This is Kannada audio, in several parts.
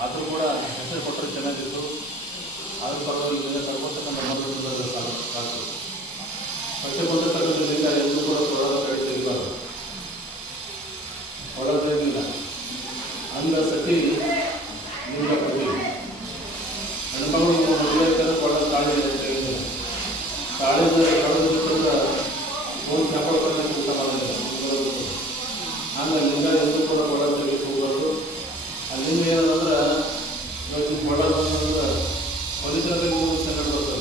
ಆದರೂ ಕೂಡ ಹೆಸರು ಕೊಟ್ಟರೆ ಚೆನ್ನಾಗಿತ್ತು. ಆದರೂ ಪರವಾಗಿಲ್ಲ ಕರ್ಕೊತಕ್ಕಂಥ ಮಕ್ಕಳು ಸಾಕು. ಮತ್ತೆ ಬಂದಿರ್ತಕ್ಕಂಥದ್ರಿಂದ ಎಲ್ಲರೂ ಕೂಡ ಕೊಡೋದು ಕಡೆ ತೆಗಿಬಾರ್ದು, ಕೊಡೋದೇನಿಲ್ಲ. ಅಂದ ಸತಿ ನಿಮ್ಗೆ ಕೊಡ್ತೀವಿ. ನನ್ನ ಮಗಳು ಮದುವೆ ಕೊಡೋದು ತಾಳಿ ತೆಗೆದಿಲ್ಲ. ತಾಳಿದ ಕಳೆದ ಫೋನ್ ತಗೊಳ್ಕೊಂಡು ಊಟ ಮಾಡೋದಿಲ್ಲ. ಹಂಗೆ ನಿಂದ ಎಲ್ಲರೂ ಕೂಡ ಕೊಡೋದು ತೆಗೆದು ಹೋಗೋದು. ಅಲ್ಲಿಂದ ಏನಂದ್ರೆ ಇವತ್ತು ಕೊಡೋದು ಅಂತಂದ್ರೆ ಪವಿತ್ರದಲ್ಲಿ ನಡ್ಬೋದು.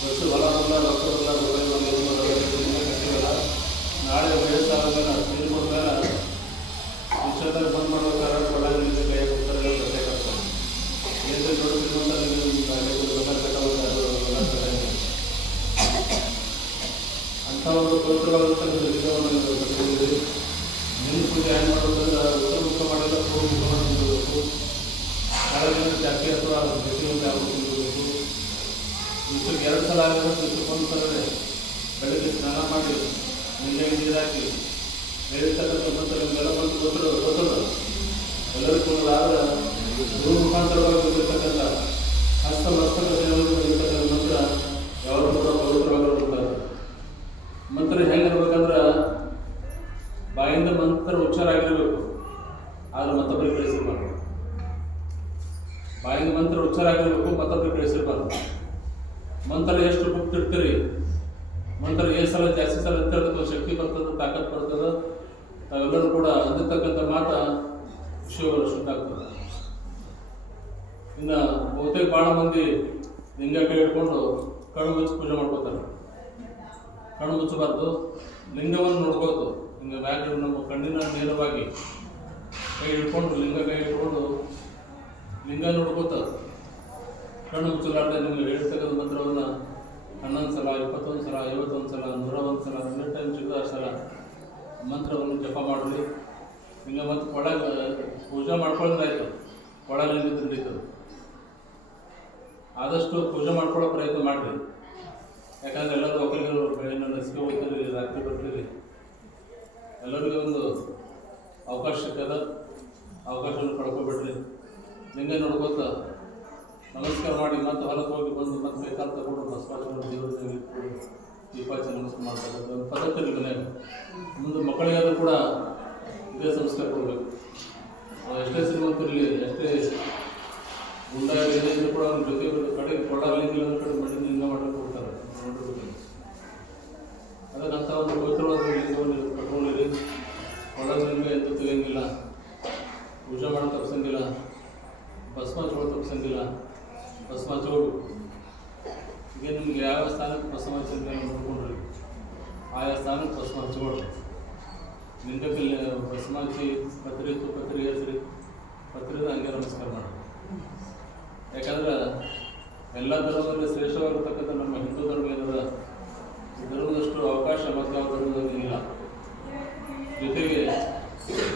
ಬಸ್ಸು ಹೊಲ ರೊಕ್ಕಲ್ಲ ಕಟ್ಟಿವಲ್ಲ. ನಾಳೆ ವಯಸ್ಸಾದ್ಮೇಲೆ ನೀರು ಕೊಡ್ತಾರೆ ವಿಷಯದಾಗ ಬಂದ್ ಮಾಡ್ಬೇಕಾದ್ರೆ ಕೊಡಂಗಿಲ್ಲ, ಕೈ ಕೊಡ್ತಾರೆ ಬೇಕಾಗ್ತದೆ. ಏನು ದೊಡ್ಡ ಶ್ರೀಮಂತ ಅಂಥ ಒಂದು ಪವಿತ್ರವಾದಂಥ ನೀರು ಪೂಜೆ ಏನು ಮಾಡೋದಂದ್ರೆ ಉತ್ತರ ಮುಖ ಮಾಡಿಲ್ಲ, ಪೂರ್ವ ಮುಖ ಮಾಡಿ ತಿಂದಿರಬೇಕು. ಕೆಳಗಿನ ಜಾಸ್ತಿ ಅಥವಾ ಗಟ್ಟಿಯಿಂದ ತಿಂದಿರಬೇಕು. ದಿವಸಕ್ಕೆ 2 ಸಲ ಆಗಿದ್ರೆ ದಿವಸಕ್ಕೆ 1 ಸಲ ಬೆಳಗ್ಗೆ ಸ್ನಾನ ಮಾಡಿ ನೀರಿಗೆ ನೀರು ಹಾಕಿ ಹೇಳಿರ್ತಕ್ಕಂಥ ಮಂತ್ರ ನಿಮಗೆಲ್ಲ ಬಂದು ಗೊತ್ತದ. ಎಲ್ಲರಿಗೂ ಕೊಡಲಾದ್ರೆ ಗುರು ಮುಖಾಂತರವಾಗಿ ಬಂದಿರ್ತಕ್ಕಂಥ ಹಸ್ತಮಸ್ತಕ ಸೇವನೆ ಬಂದಿರ್ತಕ್ಕಂಥ ಮಂತ್ರ ಯಾವಾಗ ಕೂಡ ಪವಿತ್ರವಾಗಿರ್ತಾರೆ. ಮಂತ್ರ ಹೆಂಗಿರ್ಬೇಕಂದ್ರೆ ಬಾಯಿಂದ ಮಂತ್ರ ಉಚ್ಚಾರ ಆಗಿರಬೇಕು, ಆದ್ರೆ ಮತ್ತೊಬ್ಬರಿಗೆ ಕಳಿಸಿರ್ಬಾರ್ದು. ಬಾಯಿಂದ ಮಂತ್ರ ಉಚ್ಚಾರ ಆಗಿರಬೇಕು, ಮತ್ತೊಬ್ಬರಿಗೆ ಕಳಿಸಿರ್ಬಾರ್ದು. ಮಂತ್ರ ಎಷ್ಟು ಗುಪ್ತಿರ್ತೀರಿ, ಮಂತ್ರ ಎಷ್ಟು ಸಲ ಜಾಸ್ತಿ ಸಲ ಇರ್ತಿರ್ತಕ್ಕಂಥ ಶಕ್ತಿ ಬರ್ತದೆ, ತಾಕತ್ ಬರ್ತದೆ. ತಾವೆಲ್ಲರೂ ಕೂಡ ಅಂದಿರ್ತಕ್ಕಂಥ ಮಾತ ವಿಷಯಗಳು ಶುದ್ಧ ಆಗ್ತದೆ. ಇನ್ನು ಬಹುತೇಕ ಭಾಳ ಮಂದಿ ಲಿಂಗ ಕೈ ಹಿಡ್ಕೊಂಡು ಕಣ್ಣು ಮುಚ್ಚಿ ಪೂಜೆ ಮಾಡ್ಕೋತಾರೆ. ಕಣ್ಣು ಮುಚ್ಚಬಾರ್ದು, ಲಿಂಗವನ್ನು ನೋಡ್ಬೋದು. ಹಿಂಗೆ ಮ್ಯಾಗ ನಮ್ಮ ಕಣ್ಣಿನ ನೇರವಾಗಿ ಕೈ ಹಿಡ್ಕೊಂಡು ಲಿಂಗ ಕೈ ಹಿಡ್ಕೊಂಡು ಲಿಂಗ ನೋಡ್ಕೋತ ಕಣ್ಣು ಮುಚ್ಚಲಾರ್ದೆ ನಿಮಗೆ ಹೇಳ್ತಕ್ಕಂಥ ಮಂತ್ರವನ್ನು 11 ಸಲ 21 ಸಲ 51 ಸಲ 101 ಸಲ 100 ಟೈಮ್ ಸಿಗದ ಸಲ ಮಂತ್ರವನ್ನು ಜಪ ಮಾಡಲಿ. ಲಿಂಗ ಮತ್ತು ಒಳಗೆ ಪೂಜೆ ಮಾಡ್ಕೊಳ್ಳೋದ್ರೆ ಆಯಿತು, ಒಳಗೆ ಲಿಂಗ ನಡೀತದೆ. ಆದಷ್ಟು ಪೂಜೆ ಮಾಡ್ಕೊಳ್ಳೋ ಪ್ರಯತ್ನ ಮಾಡಿರಿ. ಯಾಕಂದರೆ ಎಲ್ಲರೂ ಒಕ್ಕಲಿಗರು ಬೆಳಗಿನ ಲಸಿಕೆ ಹೋಗ್ತೀರಿ, ರಾತ್ರಿ ಬರ್ತೀರಿ, ಎಲ್ಲರಿಗೂ ಒಂದು ಅವಕಾಶ ಸಿಕ್ಕದ, ಅವಕಾಶವನ್ನು ಕಳ್ಕೊಬಿಡ್ರಿ. ಲಿಂಗ ನೋಡ್ಕೋತ ನಮಸ್ಕಾರ ಮಾಡಿ ಮತ್ತೆ ಹೊರಗೆ ಹೋಗಿ ಬಂದು ಮತ್ತೆ ಬೇಕಾದ ತಗೊಂಡು ಬಸವಾಚನ ದೇವರಿಗೆ ದೀಪಾಚರಣೆ ನಮಸ್ಕಾರ ಮಾಡ್ತಕ್ಕಂಥ ಒಂದು ಪದ್ಧತಿ ಮನೆಯಾಗ ಮುಂದೆ ಮಕ್ಕಳಿಗಾದರೂ ಕೂಡ ಇದೇ ಸಂಸ್ಕಾರ ಕೊಡಬೇಕು. ಎಷ್ಟೇ ಶ್ರೀಮಂತರಿರಲಿ, ಎಷ್ಟೇ ಗುಂಡಾಗಿ ಏನಿದ್ರು ಕೂಡ ಅವ್ರ ಜೊತೆ ಕಡೆ ಕೊಳ್ಳಾಗಲಿಂಗಿಲ್ಲ ಅನ್ನೋ ಕಡೆ ಮಣ್ಣಿನ ಲಿಂಗ ಮಾಡಕ್ಕೆ ಹೋಗ್ತಾರೆ ನೋಡಿರ್ಬೇಕು. ಅದಕ್ಕಂಥ ಒಂದು ಪವಿತ್ರವಾದ ಲಿಂಗವನ್ನು ಕಟ್ಕೊಂಡಿರಿ. ಕೊಳ್ಳಾಗಲಿಂಗ ಎಂದೂ ತೆಗೆಯಂಗಿಲ್ಲ, ಪೂಜೆ ಮಾಡೋ ತಪ್ಪಿಸಂಗಿಲ್ಲ, ಭಸ್ಮ ಹಚ್ಚೋಳು ತಪ್ಪಿಸಂಗಿಲ್ಲ. ಭಸ್ಮ ಹಚ್ಚೋಳು ಈಗ ನಿಮ್ಗೆ ಯಾವ ಸ್ಥಾನಕ್ಕೆ ಭಸ್ಮ ಹಚ್ಚಿದ್ರೆ ನೋಡ್ಕೊಂಡ್ರಿ, ಆಯಾ ಸ್ಥಾನಕ್ಕೆ ಭಸ್ಮ ಹಚ್ಕೊಳ್ಳಿ. ಲಿಂಗಕ್ಕೆ ಭಸ್ಮ ಹಚ್ಚಿ ಪತ್ರಿ ಇತ್ತು, ಪತ್ರಿ ಹೆಸರಿ ಪತ್ರಿದ ಹಂಗೆ ನಮಸ್ಕಾರ ಮಾಡಿ. ಯಾಕಂದ್ರೆ ಎಲ್ಲ ಧರ್ಮದಲ್ಲಿ ಶ್ರೇಷ್ಠವಾಗಿರ್ತಕ್ಕಂಥ ನಮ್ಮ ಹಿಂದೂ ಧರ್ಮ ಏನದ, ಈ ಧರ್ಮದಷ್ಟು ಅವಕಾಶ ಮತ್ತು ಯಾವ ಧರ್ಮದಲ್ಲಿ ಇಲ್ಲ. ಜೊತೆಗೆ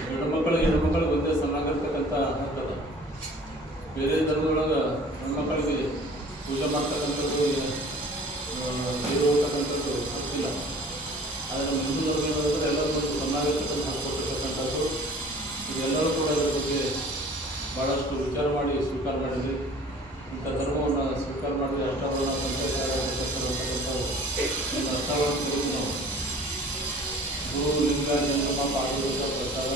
ಹೆಣ್ಮಕ್ಳಿಗೆ ಒಂದೇ ಸಮಾಗಿರ್ತಕ್ಕಂಥ ಹಕ್ಕದ. ಬೇರೆ ಧರ್ಮದೊಳಗೆ ಹೆಣ್ಮಕ್ಳಿಗೆ ಪೂಜೆ ಮಾಡ್ತಕ್ಕಂಥದ್ದು, ನೀರು ಹೋಗ್ತಕ್ಕಂಥದ್ದು ಹಕ್ಕಿಲ್ಲ. ಆದರೆ ನಮ್ಮ ಹಿಂದೂ ಧರ್ಮ ಏನಂದರೆ ಎಲ್ಲರೂ ಒಂದು ಸಮಾಗಿರ್ತಕ್ಕಂಥ ಹಕ್ಕು ಕೊಟ್ಟಿರ್ತಕ್ಕಂಥದ್ದು. ಇದೆಲ್ಲರೂ ಕೂಡ ಇದರ ಬಗ್ಗೆ ಭಾಳಷ್ಟು ವಿಚಾರ ಮಾಡಿ ಸ್ವೀಕಾರ ಮಾಡಿದ್ವಿ. ಇಂಥ ಧರ್ಮವನ್ನು ಸ್ವೀಕಾರ ಮಾಡಿದ್ರೆ ಅಷ್ಟಾವರಣ ಅಂತಕ್ಕಂಥ ಒಂದು ಅಷ್ಟಾವರಣ ತೆಗೆದು ನಾವು ಗುರು ಲಿಂಗ ಜಂಗಮ ಪಾದೋದಕ ಪ್ರಸಾದ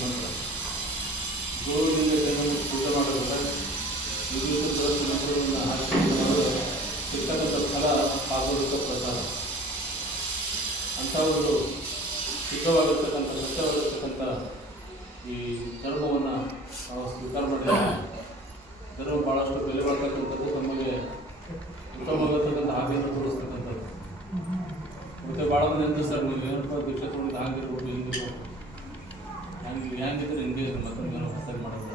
ಮಂತ್ರ ಗುರು ಲಿಂಗ ಜಂಗಮ ಪೂಜೆ ಮಾಡೋದ್ರೆ ಮಂತ್ರವನ್ನು ಹಾಕಿ ಮಾಡೋದು ಸಿಗ್ತಕ್ಕಂಥ ಫಲ ಪಾದೋದಕ ಪ್ರಸಾದ. ಅಂಥ ಒಂದು ಶುದ್ಧವಾಗಿರ್ತಕ್ಕಂಥ ಸತ್ಯವಾಗಿರ್ತಕ್ಕಂಥ ಈ ಧರ್ಮವನ್ನು ನಾವು ಸ್ವೀಕಾರ ಮಾಡಿದ್ರೆ ಧರ್ಮ ಭಾಳಷ್ಟು ಬೆಲೆ ಮಾಡ್ತಕ್ಕಂಥದ್ದು, ನಮಗೆ ಉತ್ತಮವಾಗಿರ್ತಕ್ಕಂಥ ಹಾಗೆಯನ್ನು ತೋರಿಸ್ತಕ್ಕಂಥದ್ದು. ಮತ್ತು ಭಾಳ ಮಂದಿ ಅಂತ ಸರ್ ನೀವು ಏನಪ್ಪ ದೀಕ್ಷೆ ತೊಗೊಂಡು ಹಾಗಿರ್ಬೋದು, ಹಿಂಗಿರ್ಬೋದು, ಹೆಂಗಿದ್ರೆ ಹಿಂಗೆ ಮತ್ತೊಂದು ಏನೋ ಸರಿ ಮಾಡೋದು